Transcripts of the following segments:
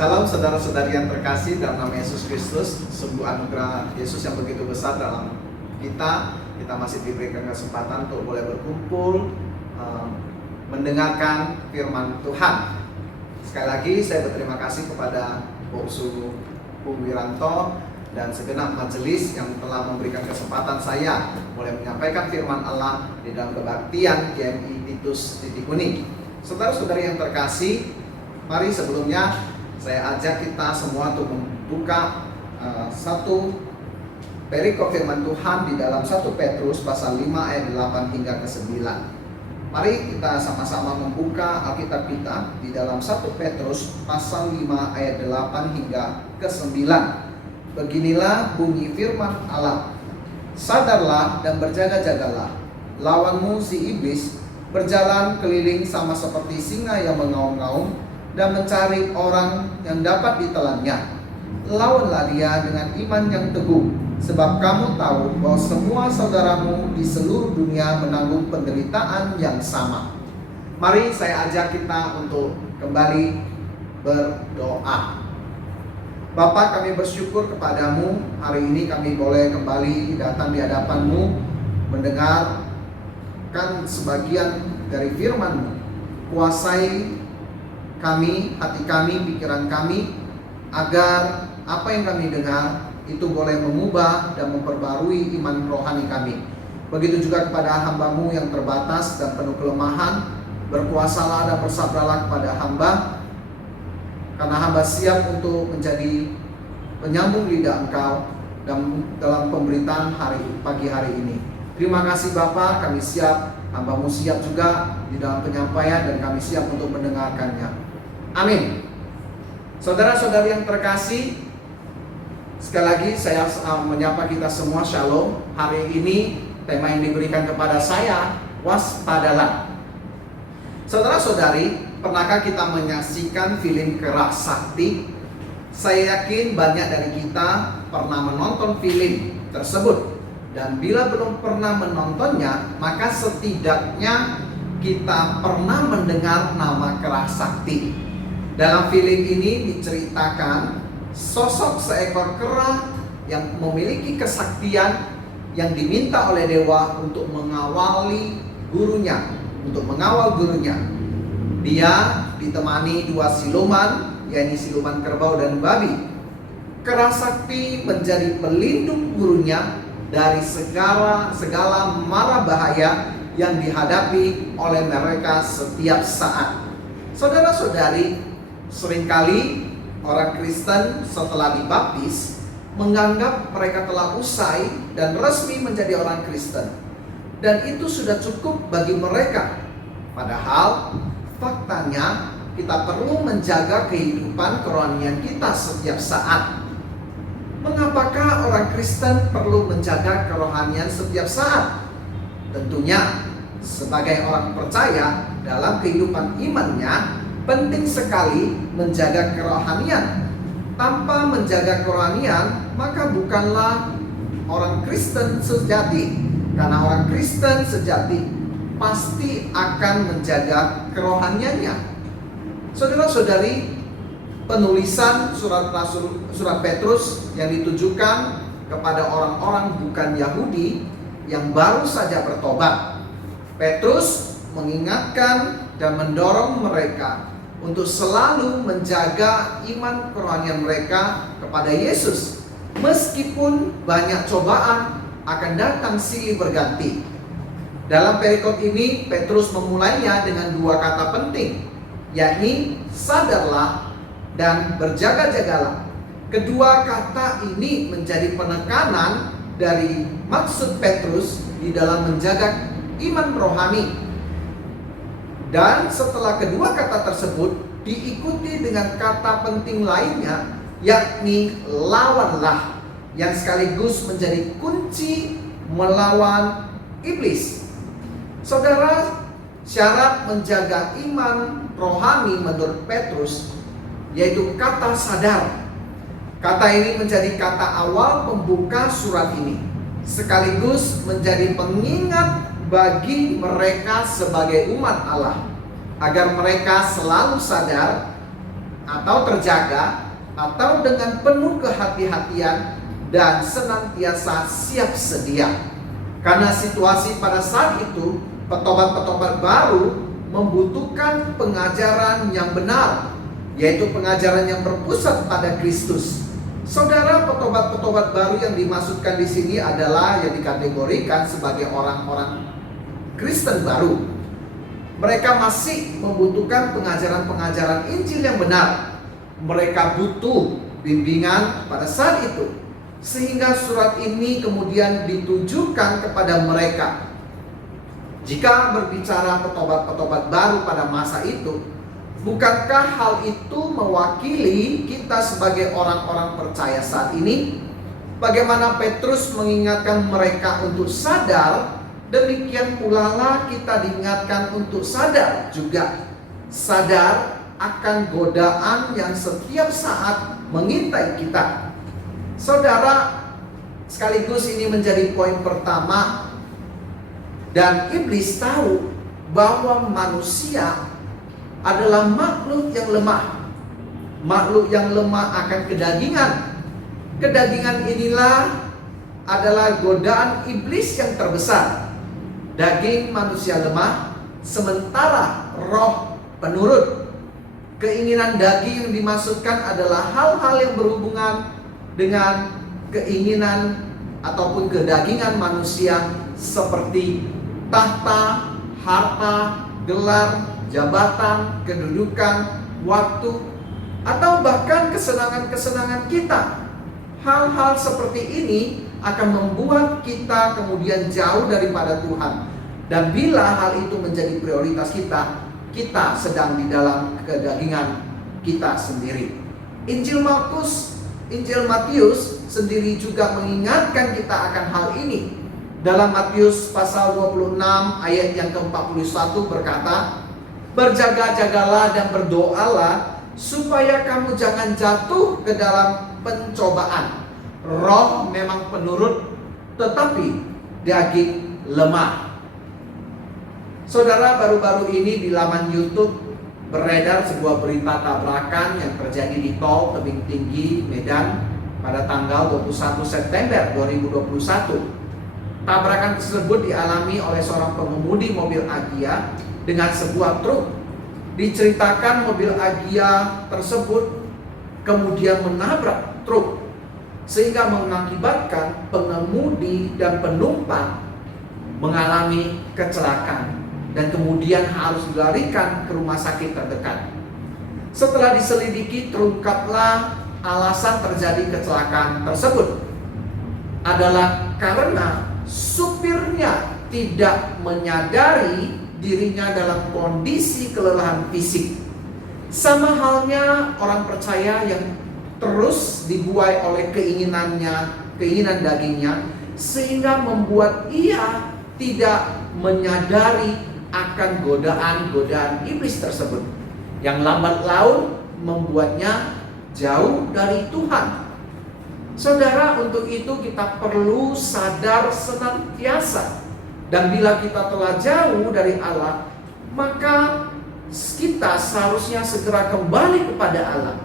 Salam saudara-saudari yang terkasih dalam nama Yesus Kristus. Sungguh anugerah Yesus yang begitu besar dalam kita. Kita masih diberikan kesempatan untuk boleh berkumpul, mendengarkan firman Tuhan. Sekali lagi saya berterima kasih kepada Boksu Bung Wiranto dan segenap majelis yang telah memberikan kesempatan saya boleh menyampaikan firman Allah di dalam kebaktian GMI Titus Titik Kuning. Saudara-saudari yang terkasih, mari sebelumnya saya ajak kita semua untuk membuka satu perikop firman Tuhan di dalam 1 Petrus pasal 5 ayat 8 hingga ke 9. Mari kita sama-sama membuka Alkitab kita di dalam 1 Petrus pasal 5 ayat 8 hingga ke 9. Beginilah bunyi firman Allah. Sadarlah dan berjaga-jagalah. Lawanmu si iblis berjalan keliling sama seperti singa yang mengaum-ngaum dan mencari orang yang dapat ditelannya. Lawanlah dia dengan iman yang teguh, sebab kamu tahu bahwa semua saudaramu di seluruh dunia menanggung penderitaan yang sama. Mari saya ajak kita untuk kembali berdoa. Bapa, kami bersyukur kepadamu. Hari ini kami boleh kembali datang di hadapanmu, mendengarkan sebagian dari firman-Mu. Kuasai kami, hati kami, pikiran kami, agar apa yang kami dengar itu boleh mengubah dan memperbarui iman rohani kami. Begitu juga kepada hamba-Mu yang terbatas dan penuh kelemahan. Berkuasalah dan bersabarlah kepada hamba, karena hamba siap untuk menjadi penyambung lidah Engkau dalam pemberitaan pagi hari ini. Terima kasih Bapa, kami siap, hamba-Mu siap juga di dalam penyampaian, dan kami siap untuk mendengarkannya. Amin. Saudara-saudari yang terkasih, sekali lagi saya menyapa kita semua, Shalom. Hari ini tema yang diberikan kepada saya, waspadalah. Saudara-saudari, pernahkah kita menyaksikan film Kerak Sakti? Saya yakin banyak dari kita pernah menonton film tersebut. Dan bila belum pernah menontonnya, maka setidaknya kita pernah mendengar nama Kerak Sakti. Dalam film ini diceritakan sosok seekor kera yang memiliki kesaktian yang diminta oleh dewa untuk mengawal gurunya. Dia ditemani dua siluman, yakni siluman kerbau dan babi. Kera sakti menjadi pelindung gurunya dari segala mara bahaya yang dihadapi oleh mereka setiap saat. Saudara-saudari, seringkali orang Kristen setelah dibaptis menganggap mereka telah usai dan resmi menjadi orang Kristen, dan itu sudah cukup bagi mereka. Padahal faktanya kita perlu menjaga kehidupan kerohanian kita setiap saat. Mengapakah orang Kristen perlu menjaga kerohanian setiap saat? Tentunya sebagai orang percaya dalam kehidupan imannya penting sekali menjaga kerohanian. Tanpa menjaga kerohanian, maka bukanlah orang Kristen sejati. Karena orang Kristen sejati pasti akan menjaga kerohaniannya. Saudara-saudari, penulisan surat Petrus yang ditujukan kepada orang-orang bukan Yahudi yang baru saja bertobat. Petrus mengingatkan dan mendorong mereka untuk selalu menjaga iman kerohanian mereka kepada Yesus. Meskipun banyak cobaan akan datang silih berganti. Dalam perikop ini Petrus memulainya dengan dua kata penting, yakni sadarlah dan berjaga-jagalah. Kedua kata ini menjadi penekanan dari maksud Petrus di dalam menjaga iman rohani. Dan setelah kedua kata tersebut diikuti dengan kata penting lainnya, yakni lawanlah, yang sekaligus menjadi kunci melawan iblis. Saudara, syarat menjaga iman rohani menurut Petrus yaitu kata sadar. Kata ini menjadi kata awal pembuka surat ini, sekaligus menjadi pengingat bagi mereka sebagai umat Allah, agar mereka selalu sadar atau terjaga, atau dengan penuh kehati-hatian dan senantiasa siap sedia. Karena situasi pada saat itu, petobat-petobat baru membutuhkan pengajaran yang benar, yaitu pengajaran yang berpusat pada Kristus. Saudara, petobat-petobat baru yang dimaksudkan di sini adalah yang dikategorikan sebagai orang-orang Kristen baru. Mereka masih membutuhkan pengajaran-pengajaran Injil yang benar. Mereka butuh bimbingan pada saat itu. Sehingga surat ini kemudian ditujukan kepada mereka. Jika berbicara petobat-petobat baru pada masa itu, bukankah hal itu mewakili kita sebagai orang-orang percaya saat ini? Bagaimana Petrus mengingatkan mereka untuk sadar, demikian pula lah kita diingatkan untuk sadar juga. Sadar akan godaan yang setiap saat mengintai kita. Saudara, sekaligus ini menjadi poin pertama. Dan iblis tahu bahwa manusia adalah makhluk yang lemah. Makhluk yang lemah akan kedagingan. Kedagingan inilah adalah godaan iblis yang terbesar. Daging manusia lemah, sementara roh penurut. Keinginan daging yang dimaksudkan adalah hal-hal yang berhubungan dengan keinginan ataupun kedagingan manusia, seperti tahta, harta, gelar, jabatan, kedudukan, waktu, atau bahkan kesenangan-kesenangan kita. Hal-hal seperti ini akan membuat kita kemudian jauh daripada Tuhan. Dan bila hal itu menjadi prioritas kita, kita sedang di dalam kedagingan kita sendiri. Injil Matius sendiri juga mengingatkan kita akan hal ini. Dalam Matius pasal 26 ayat yang ke-41 berkata, "Berjaga-jagalah dan berdoalah supaya kamu jangan jatuh ke dalam pencobaan. Roh memang penurut, tetapi daging lemah." Saudara, baru-baru ini di laman YouTube beredar sebuah berita tabrakan yang terjadi di tol Tebing Tinggi, Medan pada tanggal 21 September 2021. Tabrakan tersebut dialami oleh seorang pengemudi mobil Agya dengan sebuah truk. Diceritakan mobil Agya tersebut kemudian menabrak truk, sehingga mengakibatkan pengemudi dan penumpang mengalami kecelakaan dan kemudian harus dilarikan ke rumah sakit terdekat. Setelah diselidiki, terungkaplah alasan terjadi kecelakaan tersebut adalah karena supirnya tidak menyadari dirinya dalam kondisi kelelahan fisik. Sama halnya orang percaya yang terus dibuai oleh keinginan dagingnya, sehingga membuat ia tidak menyadari akan godaan-godaan iblis tersebut, yang lambat laun membuatnya jauh dari Tuhan. Saudara, untuk itu kita perlu sadar senantiasa. Dan bila kita telah jauh dari Allah, maka kita seharusnya segera kembali kepada Allah.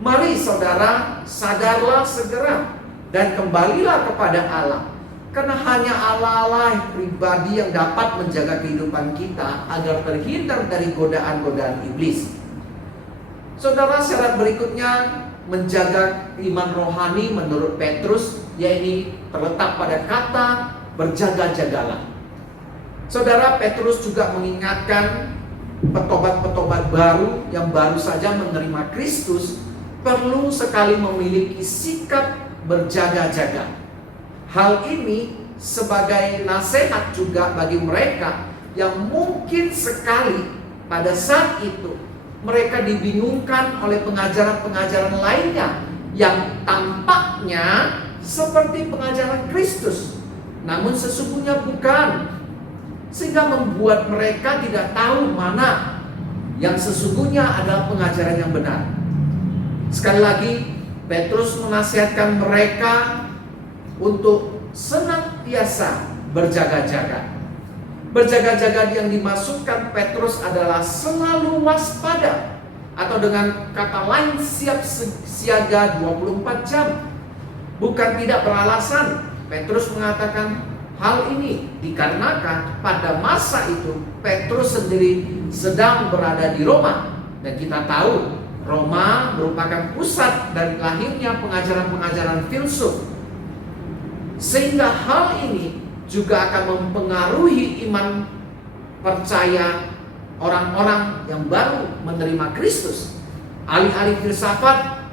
Mari saudara, sadarlah segera dan kembalilah kepada Allah. Karena hanya Allah pribadi yang dapat menjaga kehidupan kita agar terhindar dari godaan-godaan iblis. Saudara, syarat berikutnya menjaga iman rohani menurut Petrus, yaitu terletak pada kata berjaga-jagalah. Saudara, Petrus juga mengingatkan petobat-petobat baru yang baru saja menerima Kristus perlu sekali memiliki sikap berjaga-jaga. Hal ini sebagai nasihat juga bagi mereka yang mungkin sekali pada saat itu mereka dibingungkan oleh pengajaran-pengajaran lainnya yang tampaknya seperti pengajaran Kristus, namun sesungguhnya bukan, sehingga membuat mereka tidak tahu mana yang sesungguhnya adalah pengajaran yang benar. Sekali lagi, Petrus menasihatkan mereka untuk senantiasa berjaga-jaga. Berjaga-jaga yang dimaksudkan Petrus adalah selalu waspada. Atau dengan kata lain, siap siaga 24 jam. Bukan tidak beralasan Petrus mengatakan hal ini dikarenakan pada masa itu Petrus sendiri sedang berada di Roma. Dan kita tahu Roma merupakan pusat dari lahirnya pengajaran-pengajaran filsuf. Sehingga hal ini juga akan mempengaruhi iman percaya orang-orang yang baru menerima Kristus. Ahli-ahli filsafat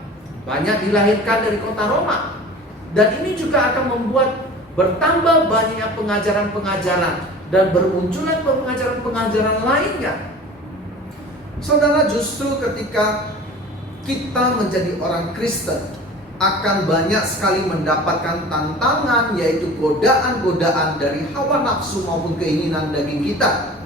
banyak dilahirkan dari kota Roma. Dan ini juga akan membuat bertambah banyaknya pengajaran-pengajaran dan bermunculan pengajaran-pengajaran lainnya. Saudara, justru ketika kita menjadi orang Kristen akan banyak sekali mendapatkan tantangan, yaitu godaan-godaan dari hawa nafsu maupun keinginan daging kita.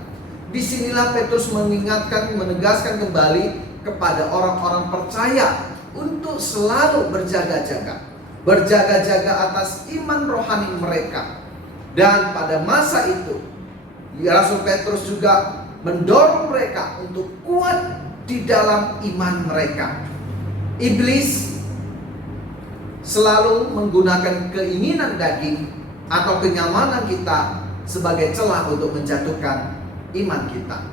Disinilah Petrus mengingatkan, menegaskan kembali kepada orang-orang percaya untuk selalu berjaga-jaga. Berjaga-jaga atas iman rohani mereka. Dan pada masa itu Rasul Petrus juga mendorong mereka untuk kuat di dalam iman mereka. Iblis selalu menggunakan keinginan daging atau kenyamanan kita sebagai celah untuk menjatuhkan iman kita.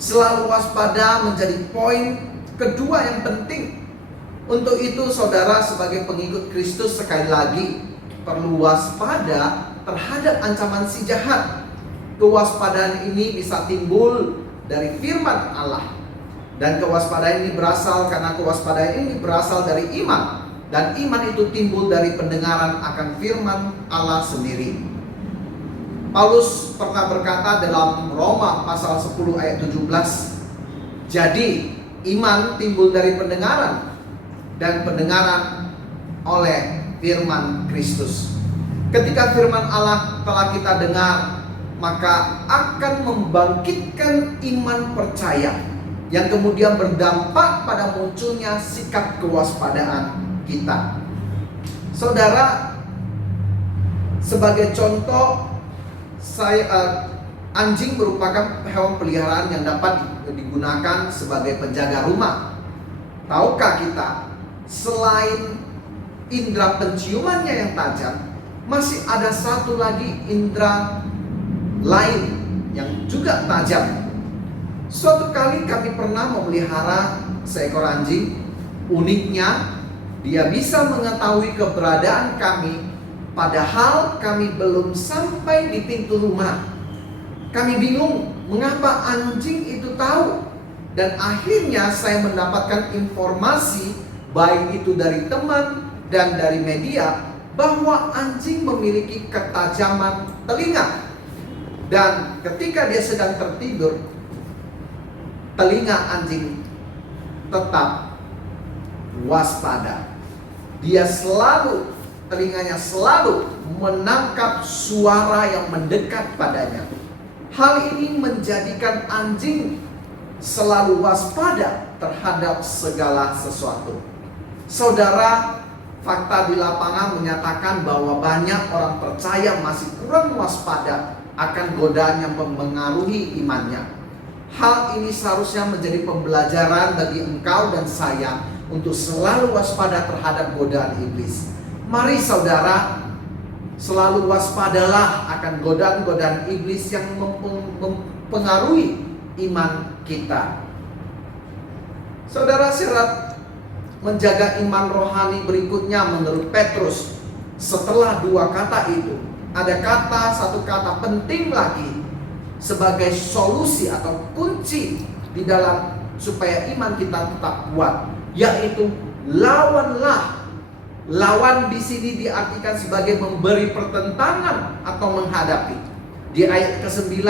Selalu waspada menjadi poin kedua yang penting. Untuk itu saudara, sebagai pengikut Kristus sekali lagi perlu waspada terhadap ancaman si jahat. Kewaspadaan ini bisa timbul dari firman Allah. Dan kewaspadaan ini berasal dari iman. Dan iman itu timbul dari pendengaran akan firman Allah sendiri. Paulus pernah berkata dalam Roma pasal 10 ayat 17, jadi iman timbul dari pendengaran, dan pendengaran oleh firman Kristus. Ketika firman Allah telah kita dengar, maka akan membangkitkan iman percaya yang kemudian berdampak pada munculnya sikap kewaspadaan kita. Saudara, sebagai contoh, anjing merupakan hewan peliharaan yang dapat digunakan sebagai penjaga rumah. Tahukah kita, selain indera penciumannya yang tajam, masih ada satu lagi indera lain yang juga tajam. Suatu kali kami pernah memelihara seekor anjing. Uniknya, dia bisa mengetahui keberadaan kami padahal kami belum sampai di pintu rumah. Kami bingung mengapa anjing itu tahu. Dan akhirnya saya mendapatkan informasi, baik itu dari teman dan dari media, bahwa anjing memiliki ketajaman telinga. Dan ketika dia sedang tertidur, telinga anjing tetap waspada. Telinganya selalu menangkap suara yang mendekat padanya. Hal ini menjadikan anjing selalu waspada terhadap segala sesuatu. Saudara, fakta di lapangan menyatakan bahwa banyak orang percaya masih kurang waspada akan godaan yang mempengaruhi imannya. Hal ini seharusnya menjadi pembelajaran bagi engkau dan saya untuk selalu waspada terhadap godaan iblis. Mari saudara, selalu waspadalah akan godaan-godaan iblis yang mempengaruhi iman kita. Saudara, syarat menjaga iman rohani berikutnya menurut Petrus, setelah dua kata itu, ada satu kata penting lagi sebagai solusi atau kunci di dalam supaya iman kita tetap kuat, yaitu lawanlah. Lawan di sini diartikan sebagai memberi pertentangan atau menghadapi. Di ayat ke-9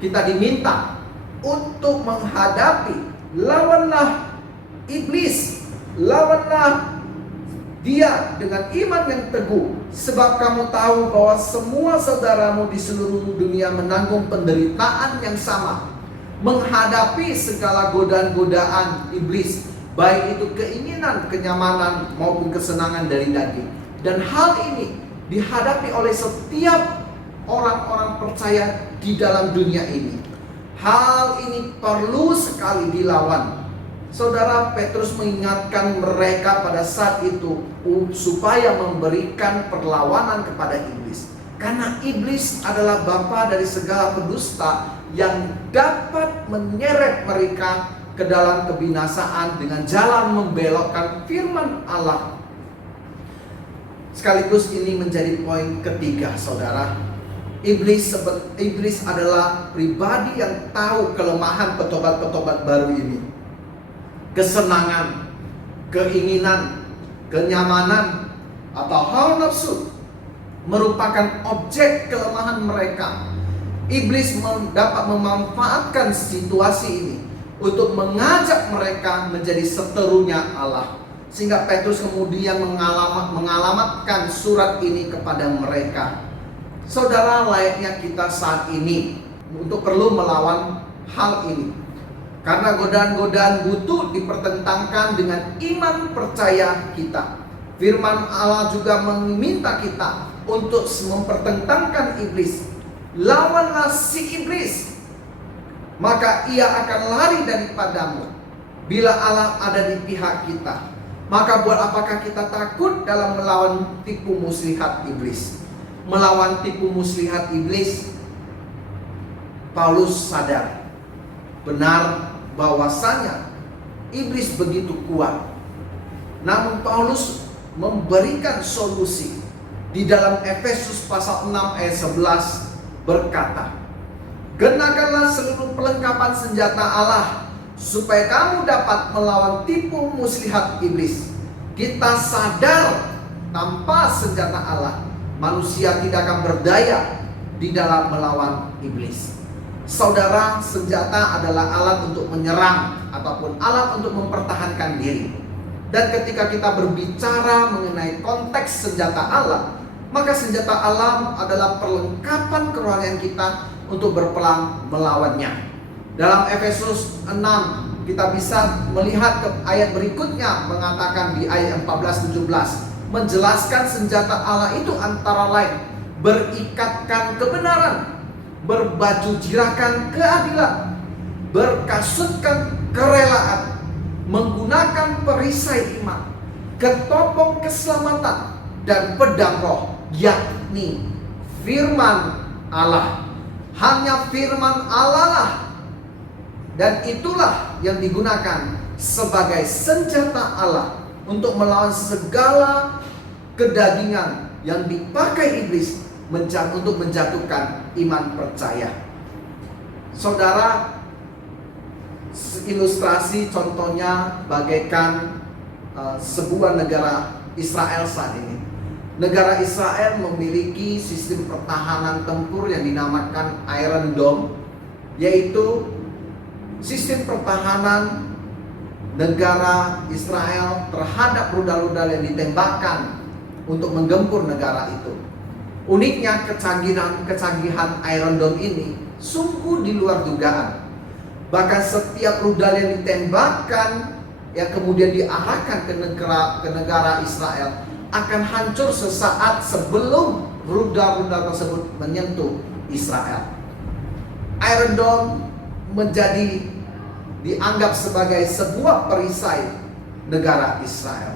kita diminta untuk menghadapi, lawanlah iblis, lawanlah dia dengan iman yang teguh, sebab kamu tahu bahwa semua saudaramu di seluruh dunia menanggung penderitaan yang sama, menghadapi segala godaan-godaan iblis, baik itu keinginan, kenyamanan maupun kesenangan dari daging. Dan hal ini dihadapi oleh setiap orang-orang percaya di dalam dunia ini. Hal ini perlu sekali dilawan. Saudara, Petrus mengingatkan mereka pada saat itu supaya memberikan perlawanan kepada iblis. Karena iblis adalah bapa dari segala pendusta yang dapat menyeret mereka ke dalam kebinasaan dengan jalan membelokkan firman Allah. Sekaligus ini menjadi poin ketiga, saudara. Iblis adalah pribadi yang tahu kelemahan petobat-petobat baru ini. Kesenangan, keinginan, kenyamanan, atau hawa nafsu merupakan objek kelemahan mereka. Iblis dapat memanfaatkan situasi ini untuk mengajak mereka menjadi seterunya Allah. Sehingga Petrus kemudian mengalamatkan surat ini kepada mereka. Saudara, layaknya kita saat ini untuk perlu melawan hal ini. Karena godaan-godaan butuh dipertentangkan dengan iman percaya kita. Firman Allah juga meminta kita untuk mempertentangkan iblis. Lawanlah si iblis, maka ia akan lari daripadamu. Bila Allah ada di pihak kita, maka buat apakah kita takut dalam melawan tipu muslihat iblis? Melawan tipu muslihat iblis, Paulus sadar benar bahwasanya iblis begitu kuat. Namun Paulus memberikan solusi di dalam Efesus pasal 6 ayat 11 berkata, "Kenakanlah seluruh perlengkapan senjata Allah supaya kamu dapat melawan tipu muslihat iblis." Kita sadar tanpa senjata Allah manusia tidak akan berdaya di dalam melawan iblis. Saudara, senjata adalah alat untuk menyerang ataupun alat untuk mempertahankan diri. Dan ketika kita berbicara mengenai konteks senjata Allah, maka senjata Allah adalah perlengkapan kerohanian kita untuk berperang melawannya. Dalam Efesus 6 kita bisa melihat ke ayat berikutnya, mengatakan di ayat 14-17 menjelaskan senjata Allah itu antara lain berikatkan kebenaran, berbaju jirakan keadilan, berkasutkan kerelaan, menggunakan perisai iman, ketopong keselamatan, dan pedang roh, yakni firman Allah. Hanya firman Allah lah, dan itulah yang digunakan sebagai senjata Allah untuk melawan segala kedagingan yang dipakai iblis untuk menjatuhkan iman percaya. Saudara, ilustrasi contohnya bagaikan sebuah negara Israel saat ini. Negara Israel memiliki sistem pertahanan tempur yang dinamakan Iron Dome, yaitu sistem pertahanan negara Israel terhadap rudal-rudal yang ditembakkan untuk menggempur negara itu. Uniknya kecanggihan Iron Dome ini sungguh di luar dugaan. Bahkan setiap rudal yang ditembakkan yang kemudian diarahkan ke negara Israel akan hancur sesaat sebelum rudal-rudal tersebut menyentuh Israel. Iron Dome dianggap sebagai sebuah perisai negara Israel.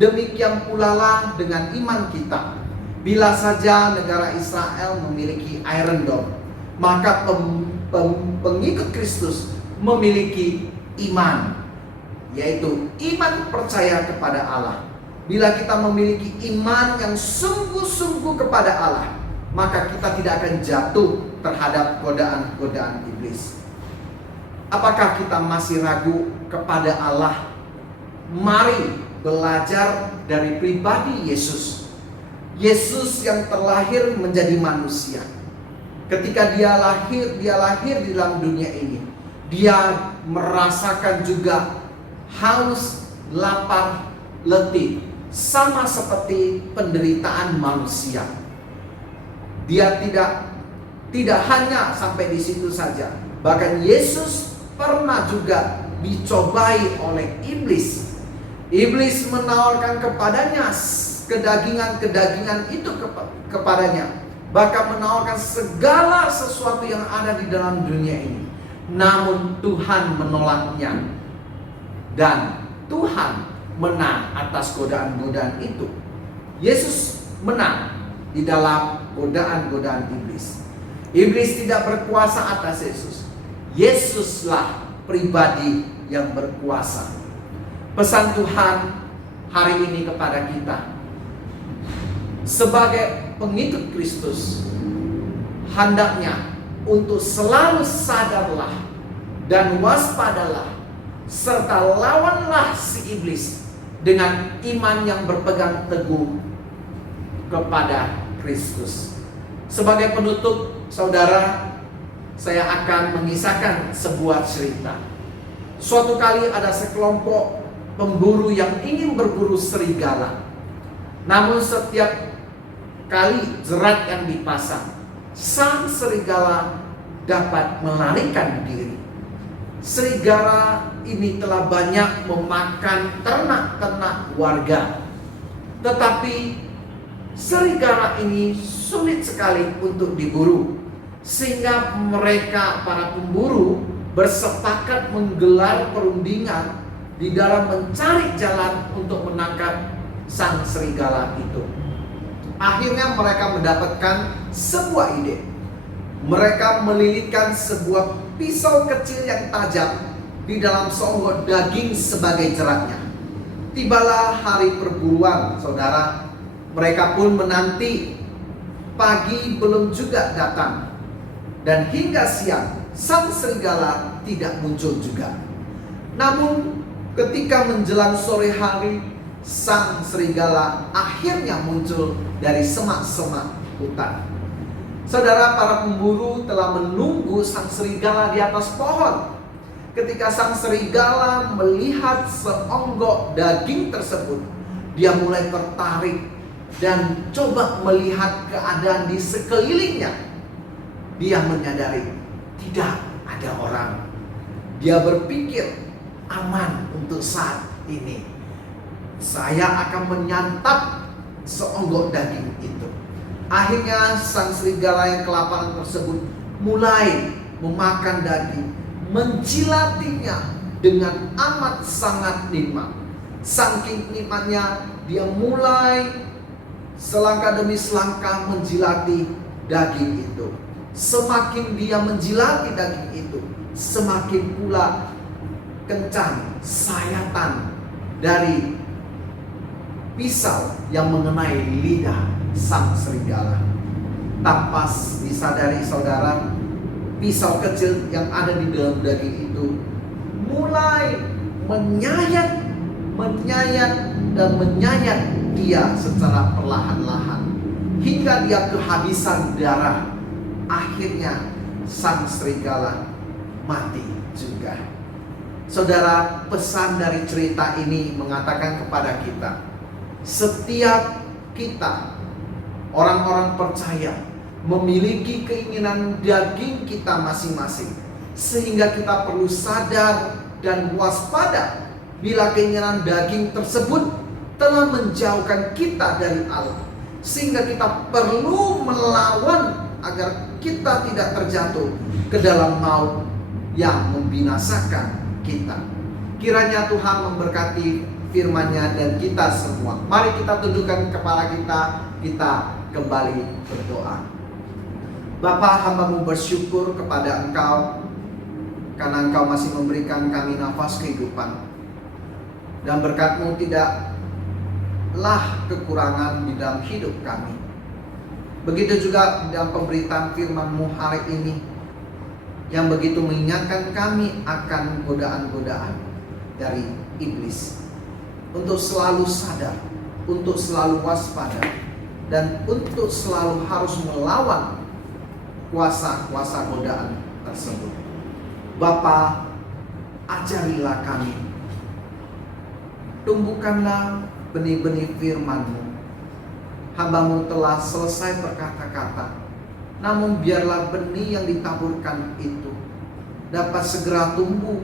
Demikian pula lah dengan iman kita. Bila saja negara Israel memiliki Iron Dome, maka pengikut Kristus memiliki iman, yaitu iman percaya kepada Allah. Bila kita memiliki iman yang sungguh-sungguh kepada Allah, maka kita tidak akan jatuh terhadap godaan-godaan iblis. Apakah kita masih ragu kepada Allah? Mari belajar dari pribadi Yesus. Yesus yang terlahir menjadi manusia. Ketika dia lahir di dalam dunia ini, dia merasakan juga haus, lapar, letih, sama seperti penderitaan manusia. Dia tidak hanya sampai di situ saja. Bahkan Yesus pernah juga dicobai oleh iblis. Iblis menawarkan kepadanya kedagingan itu kepadanya, bahkan menawarkan segala sesuatu yang ada di dalam dunia ini. Namun Tuhan menolaknya. Dan Tuhan menang atas godaan-godaan itu. Yesus menang di dalam godaan-godaan iblis. Iblis tidak berkuasa atas Yesus. Yesuslah pribadi yang berkuasa. Pesan Tuhan hari ini kepada kita, sebagai pengikut Kristus, hendaknya untuk selalu sadarlah dan waspadalah, serta lawanlah si iblis dengan iman yang berpegang teguh kepada Kristus. Sebagai penutup, saudara, saya akan mengisahkan sebuah cerita. Suatu kali ada sekelompok pemburu yang ingin berburu serigala. Namun setiap kali jerat yang dipasang, sang serigala dapat melarikan diri. Serigala ini telah banyak memakan ternak-ternak warga. Tetapi serigala ini sulit sekali untuk diburu. Sehingga mereka, para pemburu, bersepakat menggelar perundingan di dalam mencari jalan untuk menangkap sang serigala itu. Akhirnya mereka mendapatkan sebuah ide. Mereka melilitkan sebuah pisau kecil yang tajam di dalam seonggok daging sebagai jeratnya. Tibalah hari perburuan, saudara. Mereka pun menanti. Pagi belum juga datang. Dan hingga siang, sang serigala tidak muncul juga. Namun ketika menjelang sore hari, sang serigala akhirnya muncul dari semak-semak hutan. Saudara, para pemburu telah menunggu sang serigala di atas pohon. Ketika sang serigala melihat seonggok daging tersebut, dia mulai tertarik dan coba melihat keadaan di sekelilingnya. Dia menyadari tidak ada orang. Dia berpikir, aman untuk saat ini. Saya akan menyantap seonggok daging itu. Akhirnya sang serigala yang kelaparan tersebut mulai memakan daging, menjilatinya dengan amat sangat nikmat. Saking nikmatnya, dia mulai selangkah demi selangkah menjilati daging itu. Semakin dia menjilati daging itu, semakin pula kencang sayatan dari pisau yang mengenai lidah sang serigala. Tanpa disadari, saudara, pisau kecil yang ada di dalam daging itu mulai menyayat dan menyayat dia secara perlahan-lahan hingga dia kehabisan darah. Akhirnya sang serigala mati juga. Saudara, pesan dari cerita ini mengatakan kepada kita, setiap kita, orang-orang percaya, memiliki keinginan daging kita masing-masing. Sehingga kita perlu sadar dan waspada bila keinginan daging tersebut telah menjauhkan kita dari Allah. Sehingga kita perlu melawan agar kita tidak terjatuh ke dalam maut yang membinasakan kita. Kiranya Tuhan memberkati firman-Nya dan kita semua. Mari kita tundukkan kepala kita kembali berdoa. Bapa, hamba-Mu bersyukur kepada Engkau karena Engkau masih memberikan kami nafas kehidupan. Dan berkat-Mu tidaklah kekurangan di dalam hidup kami. Begitu juga dalam pemberitaan firman-Mu hari ini yang begitu mengingatkan kami akan godaan-godaan dari iblis. Untuk selalu sadar, untuk selalu waspada, dan untuk selalu harus melawan kuasa-kuasa godaan tersebut. Bapa, ajarilah kami. Tumbuhkanlah benih-benih firman-Mu. Hamba-Mu telah selesai berkata-kata, namun biarlah benih yang ditaburkan itu dapat segera tumbuh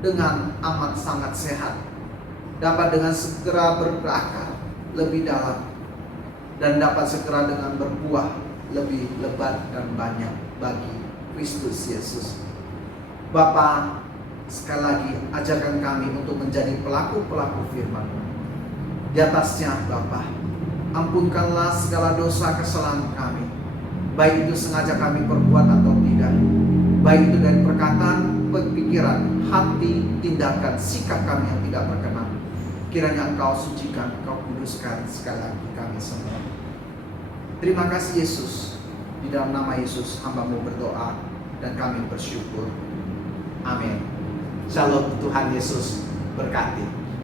dengan amat sangat sehat, dapat dengan segera berakar lebih dalam, dan dapat segera dengan berbuah lebih lebat dan banyak bagi Kristus Yesus. Bapa, Sekali lagi, ajarkan kami untuk menjadi pelaku-pelaku firman-Mu. Di atasnya, Bapa, ampunkanlah segala dosa kesalahan kami, baik itu sengaja kami perbuat atau tidak, baik itu dari perkataan, pikiran, hati, tindakan, sikap kami yang tidak berkenan. Kiranya Engkau sucikan, Engkau kuduskan sekali lagi kami semua. Terima kasih Yesus. Di dalam nama Yesus hamba-Mu berdoa dan kami bersyukur. Amin. Shalom, Tuhan Yesus berkati.